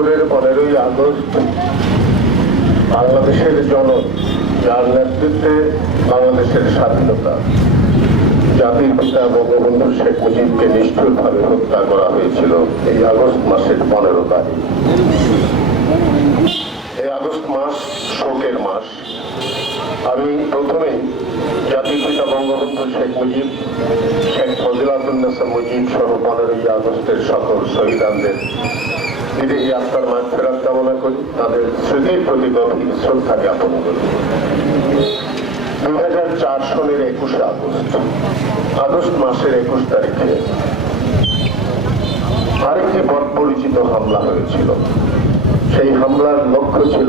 একাত্তরের পনেরোই আগস্ট বাংলাদেশের জনক যার নেতৃত্বে বাংলাদেশের স্বাধীনতা, জাতির পিতা বঙ্গবন্ধু শেখ মুজিবকে নিষ্ঠুরভাবে হত্যা করা হয়েছিল এই আগস্ট মাসের পনেরো তারিখ। এই আগস্ট মাস শোকের মাস। আমি প্রথমেই জাতির পিতা বঙ্গবন্ধু শেখ মুজিব, শেখ ফজিলাতুন্নেসা মুজিব সহ পনেরোই আগস্টের সকল শহীদানদের বিদেহী আত্মার মাঠ ফেরাত কামনা করি, তাদের স্মৃতির প্রতি গভীর শ্রদ্ধা জ্ঞাপন করি। দুই হাজার চার সনের একুশে আগস্ট আগস্ট মাসের একুশ তারিখে আরেকটি বড় পরিচিত হামলা হয়েছিল। সেই হামলার লক্ষ্য ছিল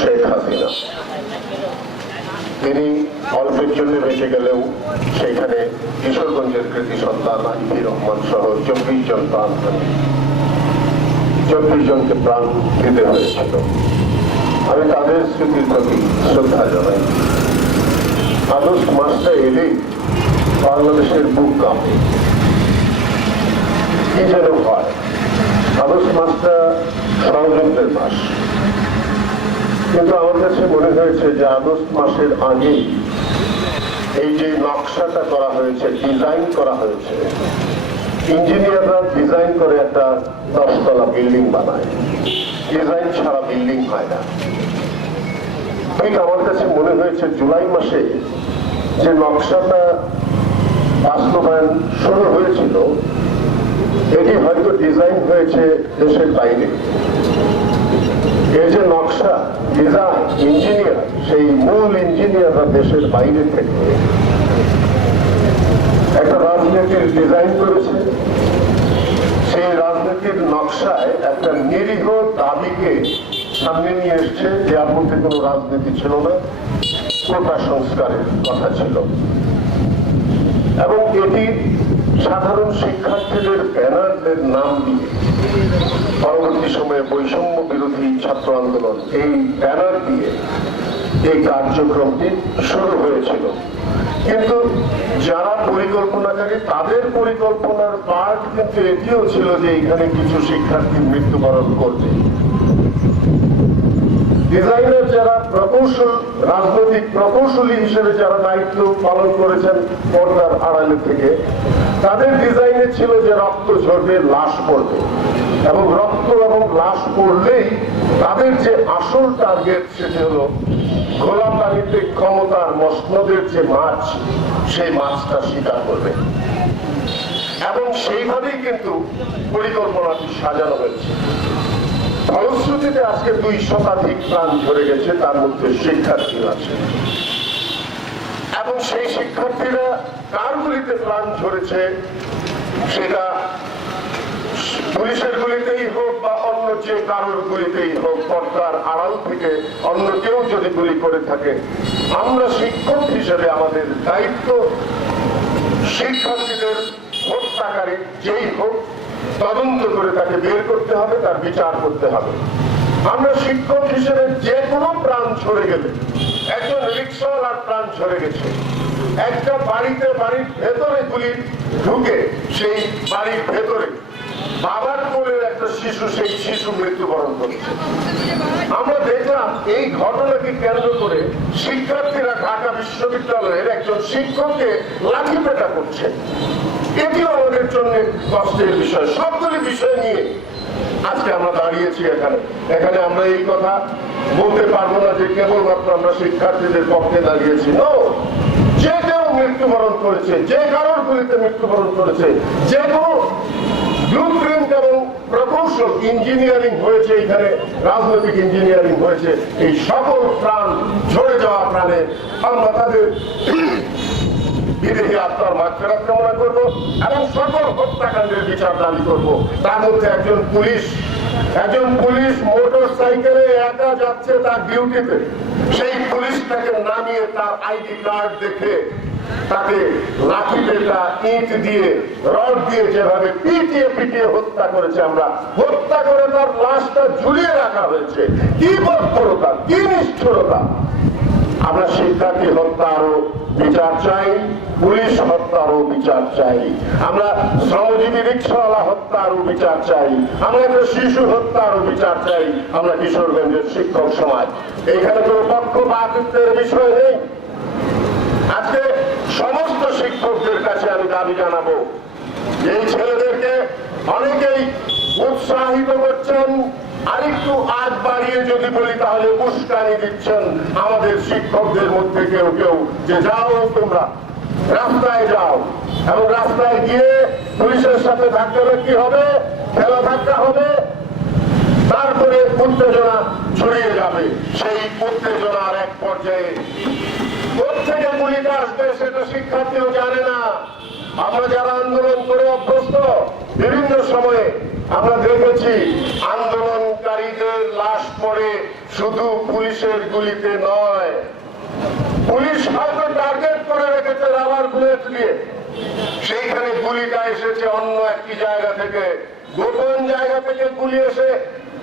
শেখ হাসিনা। তিনি অল্পের জন্য বেঁচে গেলেও সেখানে কিশোরগঞ্জের কৃতি সন্তান আইভি রহমান সহ চব্বিশ জন প্রাণ চব্বিশ জনকে প্রাণ দিতে হয়েছিল আমি তাদের স্মৃতির প্রতি শ্রদ্ধা জানাই। আগস্ট মাসটা এলেই বাংলাদেশের বুক কাঁপে। কি যেন হয় আগস্ট মাসটা ষড়যন্ত্রের মাস। কিন্তু আমার কাছে মনে হয়েছে যে আগস্ট মাসের আগে এই যে নকশাটা করা হয়েছে ডিজাইন করা হয়েছে ইঞ্জিনিয়াররা ডিজাইন করে একটা দশতলা বিল্ডিং বানায়। ডিজাইন ছাড়া বিল্ডিং হয় না। ঠিক আমার কাছে মনে হয়েছে জুলাই মাসে যে নকশাটা বাস্তবায়ন শুরু হয়েছিল, এটি হয়তো ডিজাইন হয়েছে দেশের বাইরে। এর যে নকশা ডিজাইন ইঞ্জিনিয়ার সেই মূল ইঞ্জিনিয়াররা দেশের বাইরে থেকে একটা রাজনীতির ডিজাইন করেছে। সেই রাজনীতির নকশায় একটা নিরীহ দাবিকে সামনে নিয়ে এসছে, যার মধ্যে কোনো রাজনীতি ছিল না, কোটা সংস্কারের কথা ছিল। এবং এটি সাধারণ শিক্ষার্থীদের ব্যানারদের নাম দিয়ে পরবর্তী সময়ে বৈষম্য বিরোধী ছাত্র আন্দোলন এই ব্যানার দিয়ে এই কার্যক্রমটি শুরু হয়েছিল। কিন্তু যারা পরিকল্পনাকারী, তাদের পরিকল্পনার পার্ট কিন্তু এটিও ছিল যে এখানে কিছু শিক্ষার্থী মৃত্যুবরণ করবে। ডিজাইনার যারা প্রকৌশল, রাজনৈতিক প্রকৌশলী হিসেবে যারা দায়িত্ব পালন করেছেন পর্দার আড়ালে থেকে, তাদের ডিজাইনে ছিল যে রক্ত ঝরবে, লাশ পড়বে। এবং রক্ত এবং লাশ পড়লেই তাদের যে আসল টার্গেট সেটি হলো খোলা পানিতে ক্ষমতার মসনদের যে মাছ, সেই মাছটা শিকার করবে। এবং সেইভাবেই কিন্তু পরিকল্পনাটি সাজানো হয়েছে। ফলশ্রুতিতে আজকে দুই শতাধিক প্রাণ ঝরে গেছে, তার মধ্যে শিক্ষার্থী আছে। এবং সেই শিক্ষার্থীরা কার গুলিতে প্রাণ ঝরেছে, সেটা পুলিশের গুলিতেই হোক যে কারোর গুলিতেই হোক পর্দার আড়াল থেকে অন্য কেউ যদি গুলি করে থাকে, আমরা শিক্ষক হিসেবে আমাদের দায়িত্ব শিক্ষার্থীদের হত্যাকারী যেই হোক, তদন্ত করে তাকে বের করতে হবে, তার বিচার করতে হবে। আমরা শিক্ষক হিসেবে যে কোনো প্রাণ ছড়ে গেলে, একজন রিক্সাওয়ালার প্রাণ ছড়ে গেছে, একটা বাড়িতে বাড়ির ভেতরে গুলি ঢুকে সেই বাড়ির ভেতরে বাবার কোলের একটা শিশু, সেই শিশু মৃত্যুবরণ করছে। আমরা দেখলাম এই ঘটনাকে কেন্দ্র করে শিক্ষার্থীরা ঢাকা বিশ্ববিদ্যালয়ের একজন শিক্ষককে লাঠি পেটা করছে। এটিও আমাদের জন্য কষ্টের বিষয়। সবগুলি বিষয় নিয়ে আজকে আমরা দাঁড়িয়েছি এখানে। এখানে আমরা এই কথা বলতে পারব না যে কেবলমাত্র আমরা শিক্ষার্থীদের পক্ষে দাঁড়িয়েছি। নো যে কেউ মৃত্যুবরণ করেছে, যে কারোর গুলিতে মৃত্যুবরণ করেছে, যে কোনো ব্লুপ্রিন্ট এবং প্রকৌশল ইঞ্জিনিয়ারিং হয়েছে এখানে, রাজনৈতিক ইঞ্জিনিয়ারিং হয়েছে। এই সকল প্রাণ ঝরে যাওয়া প্রাণে আমরা তাদের বিদেহী আত্মার মাগফেরাত কামনা করব এবং সকল হত্যাকাণ্ডের বিচার দাবি করব। তার মধ্যে একজন পুলিশ একজন পুলিশ মোটর সাইকেলে একা যাচ্ছে তার ডিউটিতে। সেই পুলিশটাকে নামিয়ে তার আইডি কার্ড দেখে তাকে লাঠি পেটা, ইট দিয়ে, রড দিয়ে যেভাবে পিটিয়ে পিটিয়ে হত্যা করেছে আমরা, হত্যা করে তার লাশটা ঝুলিয়ে রাখা হয়েছে। কি বর্বরতা, কি নিষ্ঠুরতা। আমরা শিক্ষার্থী হত্যারও বিচার চাই, পুলিশ হত্যারও বিচার চাই। আমরা শ্রমজীবী রিক্সাওয়ালা হত্যারও বিচার চাই। আমরা একটা শিশু হত্যারও বিচার চাই। আমরা কিশোরগঞ্জের শিক্ষক সমাজ। এখানে কোনো পক্ষপাতিত্বের বিষয় নেই। আজকে সমস্ত শিক্ষকদের কাছে আমি দাবি জানাব। এই ছেলেদেরকে অনেকেই উৎসাহিত করছেন। আরেকটু আগ বাড়িয়ে যদি বলি, তাহলে উস্কানি দিচ্ছেন আমাদের শিক্ষকদের মধ্যে কেউ কেউ যে যাও তোমরা, রাস্তায় যাও। এবং রাস্তায় গিয়ে পুলিশের সাথে ধাক্কা কি হবে, খেলা ধাক্কা হবে, তারপরে উত্তেজনা ছড়িয়ে যাবে। সেই উত্তেজনার এক পর্যায়ে। কোথেকে গুলিটা আসবে সেটা শিক্ষার্থীও জানে না। আমরা যারা আন্দোলন করে অভ্যস্ত, বিভিন্ন সময়ে আমরা দেখেছি আন্দোলনকারীদের লাশ পড়ে শুধু পুলিশের গুলিতে নয়। পুলিশ হয়তো টার্গেট করে রেখেছে রাবার বুলেট দিয়ে। সেইখানে গুলিটা এসেছে অন্য একটি জায়গা থেকে। গোপন জায়গা থেকে গুলি এসে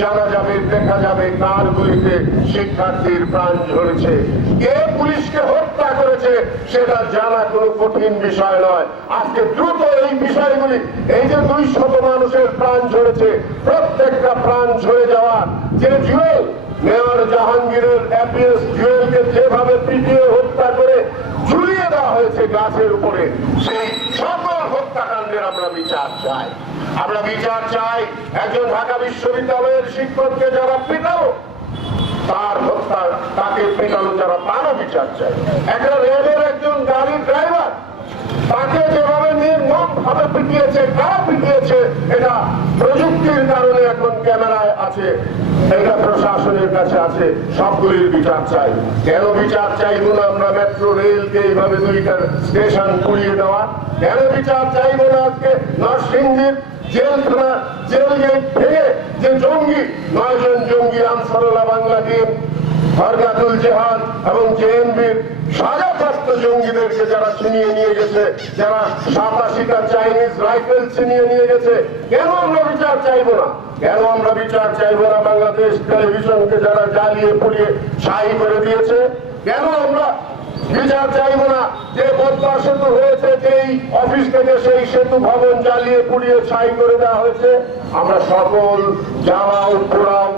জানা যাবে, দেখা যাবে কার গুলিতে শিক্ষার্থীর প্রাণ ঝরেছে। কে পুলিশকে হত্যা করেছে, সেটা জানা কোনো কঠিন বিষয় নয়। আজকে দ্রুত এই বিষয়গুলি, এই যে দুই শত মানুষের প্রাণ ঝরেছে, প্রত্যেকটা প্রাণ ঝরে যাওয়া যে জুয়েল মেয়র জাহাঙ্গীরের অ্যাপিএস জুয়েলকে যেভাবে পিটিয়ে হত্যা করে ঝুলিয়ে দেওয়া হয়েছে গাছের উপরে, সেই সকল হত্যাকাণ্ডের আমরা বিচার চাই। আমরা বিচার চাই একজন ঢাকা বিশ্ববিদ্যালয়ের শিক্ষককে যারা পিটালো, তার হত্যা তাকে পেটানো যারা, তারও বিচার চাই। একটা রেলের একজন গাড়ির ড্রাইভার তাকে যেভাবে নির্মম ভাবে পিটিয়েছে, কারা পিটিয়েছে, এটা প্রযুক্তির কারণে এখন ক্যামেরায় আছে, এটা প্রশাসনের কাছে আছে, সবগুলির বিচার চাই। কেন বিচার চাইব না আমরা মেট্রো রেলকে এইভাবে দুইটা স্টেশন পুড়িয়ে দেওয়া? কেন বিচার চাইব না আজকে নরসিংদীর জেলখানা, জেল গেট ভেঙে যে জঙ্গি, নয়জন জঙ্গি আনসারুল্লাহ বাংলা টিম ফরগাতুল জেহাদ এবং জেএনবির সাজাপ্রাপ্ত জঙ্গিদেরকে যারা ছিনিয়ে নিয়ে গেছে, যারা সাতাশিটা চাইনিজ রাইফেল ছিনিয়ে নিয়ে গেছে, কেন আমরা বিচার চাইব না? কেন আমরা বিচার চাইব না বাংলাদেশ টেলিভিশনকে যারা জ্বালিয়ে পুড়িয়ে ছাই করে দিয়েছে? কেন আমরা বিচার চাইব না। যে পদ্মা সেতু হয়েছে, যেই অফিস থেকে সেই সেতু ভবন জ্বালিয়ে পুড়িয়ে ছাই করে দেওয়া হয়েছে, আমরা সকল জ্বালাও, পোড়াও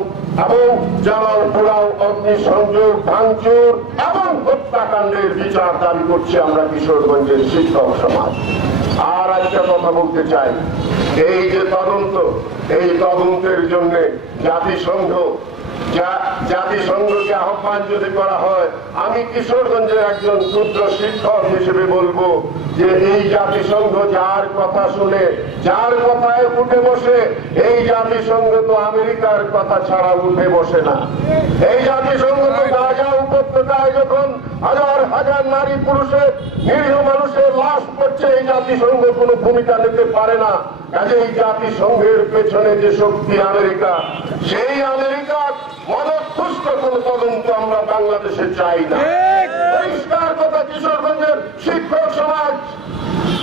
এবং জ্বালাও, পোড়াও অগ্নিসংযোগ ভাঙচুর এবং হত্যাকাণ্ডের বিচার দাবি করছি আমরা কিশোরগঞ্জের শিক্ষক সমাজ। আর একটা কথা বলতে চাই, এই যে তদন্ত, এই তদন্তের জন্য জাতিসংঘ আমেরিকার কথা ছাড়া উঠে বসে না। এই জাতিসংঘ তো গাজা উপত্যকায় যখন হাজার হাজার নারী পুরুষের, নিরীহ মানুষের লাশ পড়ছে, এই জাতিসংঘ কোনো ভূমিকা নিতে পারে না। কাজে এই জাতিসংঘের পেছনে যে শক্তি আমেরিকা, সেই আমেরিকার মদত কোন তদন্ত আমরা বাংলাদেশে চাই না। পরিষ্কার কথা কিশোরগঞ্জের শিক্ষক সমাজ।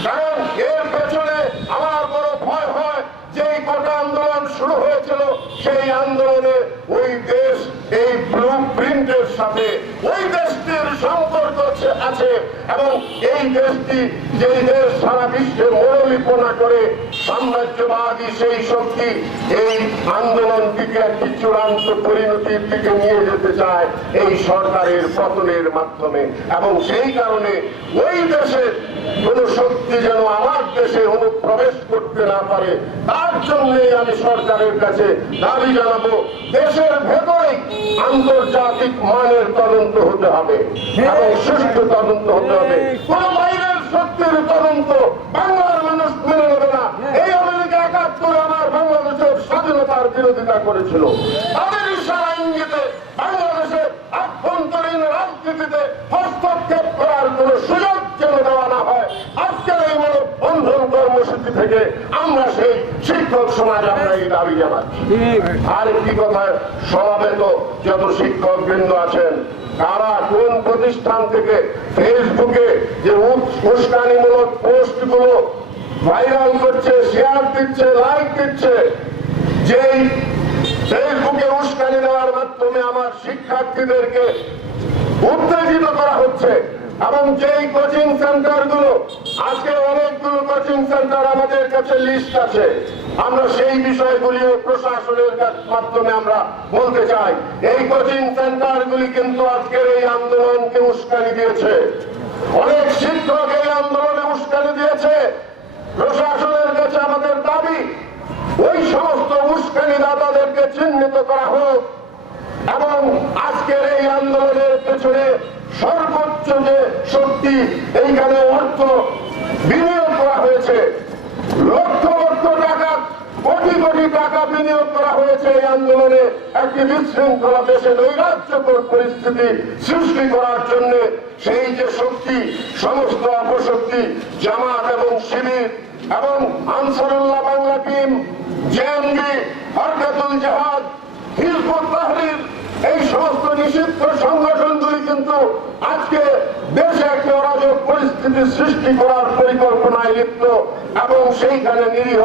কারণ এর পেছনে আমার বড় ভয় হয় যেই কটা আন্দোলন শুরু হয়েছিল সেই আন্দোলনে ওই দেশ এই ব্লু প্রিন্টের সাথে ওই দেশটির সম্পর্ক আছে- এবং এই দেশটি যেই দেশ সারা বিশ্বে মনোলিপনা করে সাম্রাজ্যবাদী সেই শক্তি এই আন্দোলনটিকে একটি চূড়ান্ত পরিণতির দিকে নিয়ে যেতে চায় এই সরকারের পতনের মাধ্যমে। এবং সেই কারণে ওই দেশের কোন শক্তি যেন আমার দেশে অনুপ্রবেশ করতে না পারে, তার জন্যই আমি সরকারের কাছে দাবি জানাব, দেশের ভেতরেই আন্তর্জাতিক মানের তদন্ত হতে হবে এবং সুষ্ঠু তদন্ত হতে হবে। কোন বাইরের শক্তির তদন্ত বাংলার মানুষ মেনে নেবে না। এই আমেরিকা একাত্তরে আমার বাংলাদেশের স্বাধীনতার বিরোধিতা করেছিল তাদের ইশারা ইঙ্গিতে বাংলাদেশের আভ্যন্তরীণ রাজনীতিতে হস্তক্ষেপ করার কোন সুযোগ যেন দেওয়া না হয় আমরা সেই শিক্ষক সমাজ আমরা এই দাবি জানাচ্ছি। আর একটি কথা সমাবেত যত শিক্ষক বৃন্দ আছেন তারা কোন প্রতিষ্ঠান থেকে ফেসবুকে যে উস্কানিমূলক পোস্টগুলো ভাইরাল করছে শেয়ার দিচ্ছে লাইক দিচ্ছে যেই ফেসবুকে উস্কানি দেওয়ার মাধ্যমে আমার শিক্ষার্থীদেরকে উত্তেজিত করা হচ্ছে এবং যেই কোচিং সেন্টারগুলো আজকে অনেকগুলো কোচিং সেন্টার আমাদের কাছে লিস্ট আছে। আমরা সেই বিষয়গুলিও প্রশাসনের মাধ্যমে আমরা বলতে চাই। এই কোচিং সেন্টার গুলি কিন্তু আজকের এই আন্দোলনকে উস্কানি দিয়েছে। অনেক শিক্ষক এই আন্দোলনে উস্কানি দিয়েছে। প্রশাসনের কাছে আমাদের দাবি, ওই সমস্ত উস্কানি দাতাদেরকে চিহ্নিত করা হোক। এবং আজকের এই আন্দোলনের পেছনে সর্বোচ্চ যে শক্তি, এইখানে অর্থ বিনিয়োগ করা হয়েছে। লক্ষ লক্ষ টাকা, কোটি কোটি টাকা বিনিয়োগ করা হয়েছে এই আন্দোলনে। একটি বিশৃঙ্খলা দেশে নৈরাজ্যকর পরিস্থিতি সৃষ্টি করার জন্য সেই যে শক্তি, সমস্ত অপশক্তি, জামাত এবং শিবির এবং আনসারুল্লাহ বাংলা টিম জেএমবি হরকাতুল জাহাদ, হিজবুত তাহরির এই সমস্ত নিষিদ্ধ সংগঠনগুলি কিন্তু আজকে দেশে একটি অরাজক পরিস্থিতি সৃষ্টি করার পরিকল্পনায় লিপ্ত এবং সেইখানে নিরীহ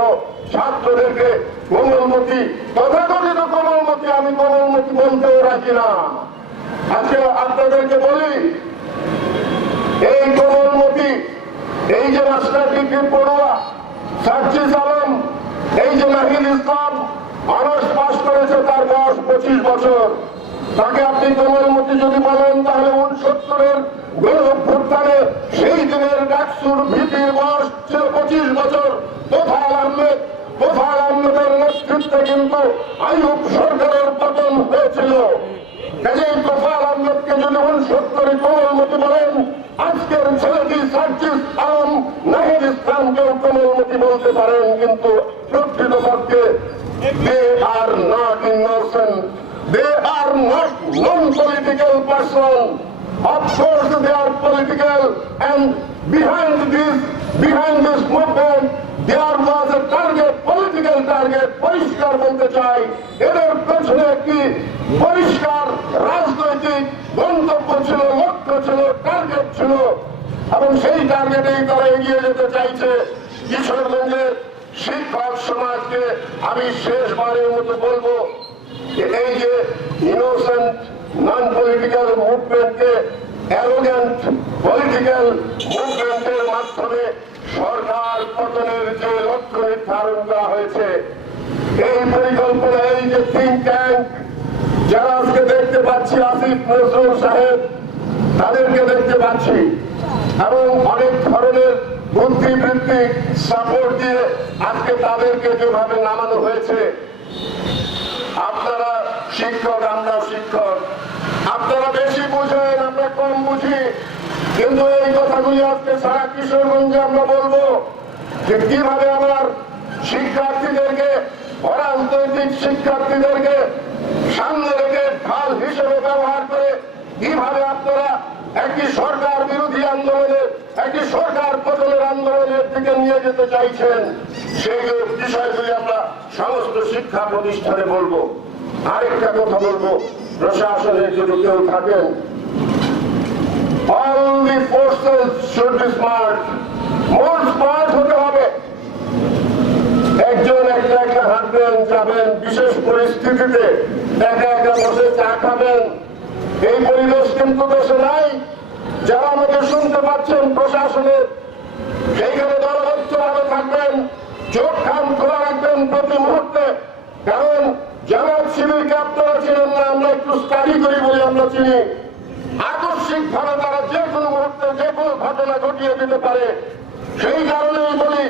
ছাত্রদেরকে কোমলমতি, তথাকথিত কোমলমতি, আমি কোমলমতি বলতেও রাজি না। আজকে আপনাদেরকে বলি, এই কোমলমতি, এই যে মাস্টার ডিগ্রি পড়ুয়া সার্জিস আলম, এই যে নাহিদ ইসলাম অনার্স পাশ করেছে তার বয়স পঁচিশ বছর। তাকে আপনি কোমলমতি যদি বলেন, তাহলে উনসত্তরের গণঅভ্যুত্থানে সেই দিনের ডাকসুর ভিপির বয়স ছিল পঁচিশ বছর। তোফাল আহমেদ আহমেদের নেতৃত্বে কিন্তু সরকারের পতন হয়েছিল। বলতে পারেন, কিন্তু প্রকৃতপক্ষে they are not they non political person Of course they are political and behind this, behind this movement there was a target, political target, পরিষ্কার বলতে চাই এদের পেছনে একটি পরিষ্কার রাজনৈতিক গন্তব্য ছিল লক্ষ্য ছিল টার্গেট ছিল এবং সেই টার্গেটেই তারা এগিয়ে যেতে চাইছে। কিশোরগঞ্জের শিক্ষক সমাজকে আমি শেষবারের মতো বলব যে এই যে ইনোসেন্ট নন পলিটিক্যাল মুভমেন্টকে অ্যারোগেন্ট পলিটিক্যাল মুভমেন্টের মাধ্যমে সরকার পতনের যে লক্ষ্য নির্ধারণ করা হয়েছে, এই পরিকল্পনা, এই যে থিঙ্ক ট্যাঙ্ক যারা আজকে দেখতে পাচ্ছি, আসিফ নজরুল সাহেব, তাদেরকে দেখতে পাচ্ছি। এবং অনেক ধরনের বুদ্ধিবৃত্তিক সাপোর্ট দিয়ে আজকে তাদেরকে যেভাবে নামানো হয়েছে শিক্ষক, আমরা শিক্ষক। আপনারা বেশি বুঝেন, আমরা কম বুঝি। কিন্তু এই কথাগুলি আজকে সারা কিশোরগঞ্জে আমরা বলব যে কীভাবে আমার শিক্ষার্থীদেরকে, অরাজনৈতিক শিক্ষার্থীদেরকে সামনে রেখে ঢাল হিসেবে ব্যবহার করে কীভাবে আপনারা একটি সরকার বিরোধী আন্দোলনের একটি সরকার পতনের আন্দোলনের দিকে নিয়ে যেতে চাইছেন, সেই বিষয়গুলি আমরা সমস্ত শিক্ষা প্রতিষ্ঠানে বলব। আরেকটা কথা বলব প্রশাসনে যদি কেউ থাকেন। একটা একটা হাঁটবেন, যাবেন, বিশেষ পরিস্থিতিতে একা একা বসে চা খাবেন। এই পরিবেশ কিন্তু দেশে নাই। যারা আমাকে শুনতে পাচ্ছেন প্রশাসনের সেইখানে দলবদ্ধ ভাবে থাকবেন চোখ খান খোলা রাখবেন প্রতি মুহূর্তে। কারণ জামাত শিবিরকে আপনারা চিনেন না, আমরা একটু স্টাডি করি বলে আমরা চিনি। আকস্মিক ভাবে তারা যে কোনো মুহূর্তে যে কোনো ঘটনা ঘটিয়ে দিতে পারে। সেই কারণেই বলি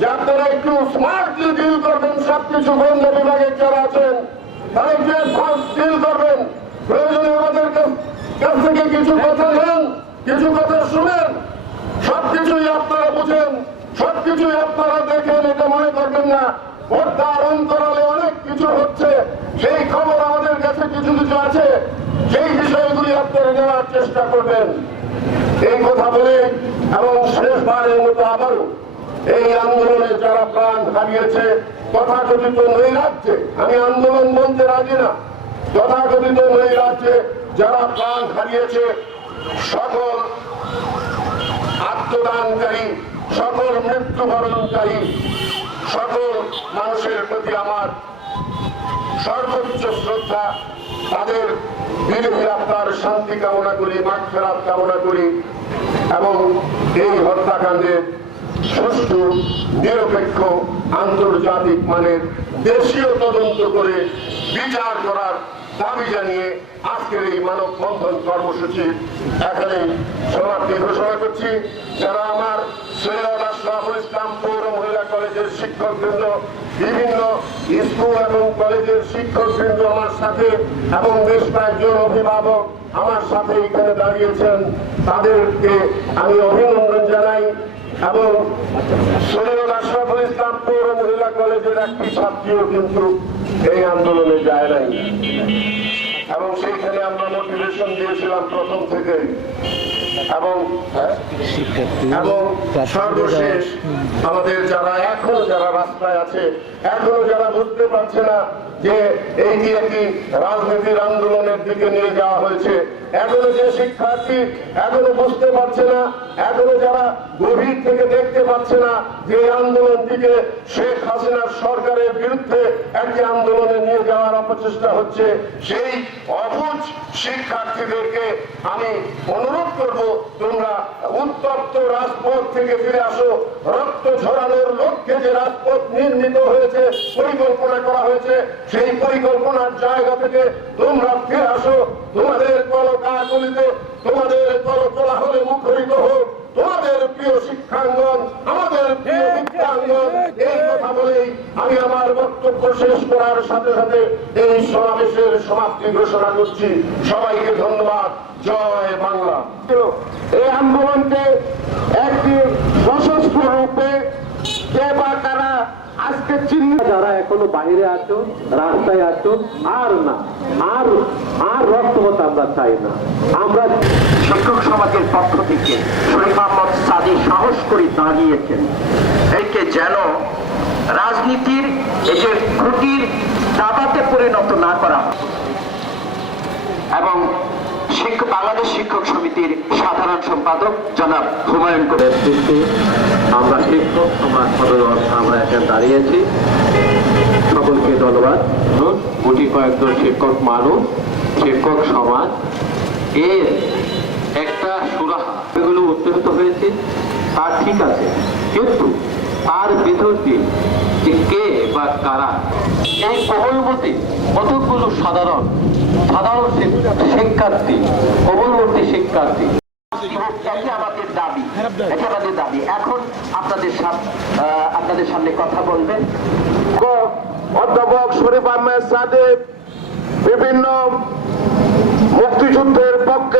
যে আপনারা একটু স্মার্টলি ডিল করবেন, সবকিছু গোয়েন্দা বিভাগের যারা আছেন, তারা একটু ডিল করবেন। প্রয়োজনে আমাদের কাছ কথা নেন, কিছু কথা সেই খবর আমাদের চেষ্টা করবেন। এই কথা বলে এবং শেষবারের এই আন্দোলনে যারা প্রাণ হারিয়েছে, তথাকথিত নৈরাজ্যে, আমি আন্দোলন বলতে রাজি না। তথাকথিত নৈরাজ্যে যারা প্রাণ হারিয়েছে, সকল আত্মদানকারী, সকল মৃত্যুবরণকারী, সকল মানুষের প্রতি আমার সর্বোচ্চ শ্রদ্ধা। তাদের বিরোধী আপনার শান্তি কামনা করি, মাঠ ফেরাত কামনা করি এবং এই হত্যাকাণ্ডের সুষ্ঠু নিরপেক্ষ, আন্তর্জাতিক মানের দেশীয় তদন্ত করে বিচার করার দাবি জানিয়ে আজকের এই মানব বন্ধন কর্মসূচি এখানে সমাপ্তি ঘোষণা করছি। যারা আমার সৈয়দ আশরাফুল ইসলাম পৌর মহিলা কলেজের শিক্ষকবৃন্দ, বিভিন্ন স্কুল এবং কলেজের শিক্ষকবৃন্দ আমার সাথে এবং বেশ কয়েকজন অভিভাবক আমার সাথে এখানে দাঁড়িয়েছেন, তাদেরকে আমি অভিনন্দন জানাই। কিন্তু এই আন্দোলনে যায় নাই এবং সেইখানে আমরা দিয়েছিলাম প্রথম? এবং সর্বশেষ আমাদের যারা এখনও যারা রাস্তায় আছে, এখনও যারা বুঝতে পারছে না যে এইটি একটি রাজনীতির আন্দোলনের দিকে নিয়ে যাওয়া হয়েছে। এখনও যে শিক্ষার্থী এখনও বুঝতে পারছে না, এখনও যারা গভীর থেকে দেখতে পাচ্ছে না যে এই আন্দোলনটিকে শেখ হাসিনার সরকারের বিরুদ্ধে একটি আন্দোলনে নিয়ে যাওয়ার অপচেষ্টা হচ্ছে, সেই অবুঝ শিক্ষার্থীদেরকে আমি অনুরোধ করব, তোমরা উত্তপ্ত রাজপথ থেকে ফিরে আসো। রক্ত ঝরানোর লক্ষ্যে যে রাজপথ নির্মিত হয়েছে, পরিকল্পনা করা হয়েছে, সেই পরিকল্পনার জায়গা থেকে তোমরা ফিরে আসো। তোমাদের কলকাকলিতে তোমাদের কলকলা হলে মুখরিত হোক। তোমাদের প্রিয় শিক্ষাঙ্গন আমাদের প্রিয় বিদ্যাঙ্গন এই কথা বলেই আমি আমার বক্তব্য শেষ করার সাথে সাথে এই সমাবেশের সমাপ্তি ঘোষণা করছি। সবাইকে ধন্যবাদ। জয় বাংলা। এই আন্দোলনকে একটি সশস্ত্র রূপে কে বা আজকে চিহ্ন যারা এখনও বাইরে আছো, রাস্তায় আছো, আর না, আর আর রক্তপাত আমরা চাই না। আমরা শিক্ষক সমাজের পক্ষ থেকে শরীফ আহমদ সাদি সাহস করে দাঁড়িয়েছেন। একে যেন রাজনীতির এই যে খুঁটির দাবাতে পরিণত না করা এবং বাংলাদেশ শিক্ষক সমিতির সাধারণ সম্পাদক জনাব হুমায়ুন কবির। নেতৃত্বে আমরা শিক্ষক সমাজ সদর আমরা এখানে দাঁড়িয়েছি। সকলকে ধন্যবাদ। গুটি কয়েকজন শিক্ষক মানুষ শিক্ষক সমাজ এর একটা সুরাহা। এগুলো উত্তেজিত হয়েছে। তা ঠিক আছে। কিন্তু তার দিয়ে যে কে বা কারা, এই কোমলমতি কতগুলো সাধারণ সাধারণ শিক্ষার্থী, কোমলমতি শিক্ষার্থী। দাবি আমাদের দাবি। এখন আপনাদের আপনাদের কথা অধ্যাপক শরীফ আহমেদ সাদেক, বিভিন্ন মুক্তিযুদ্ধের পক্ষে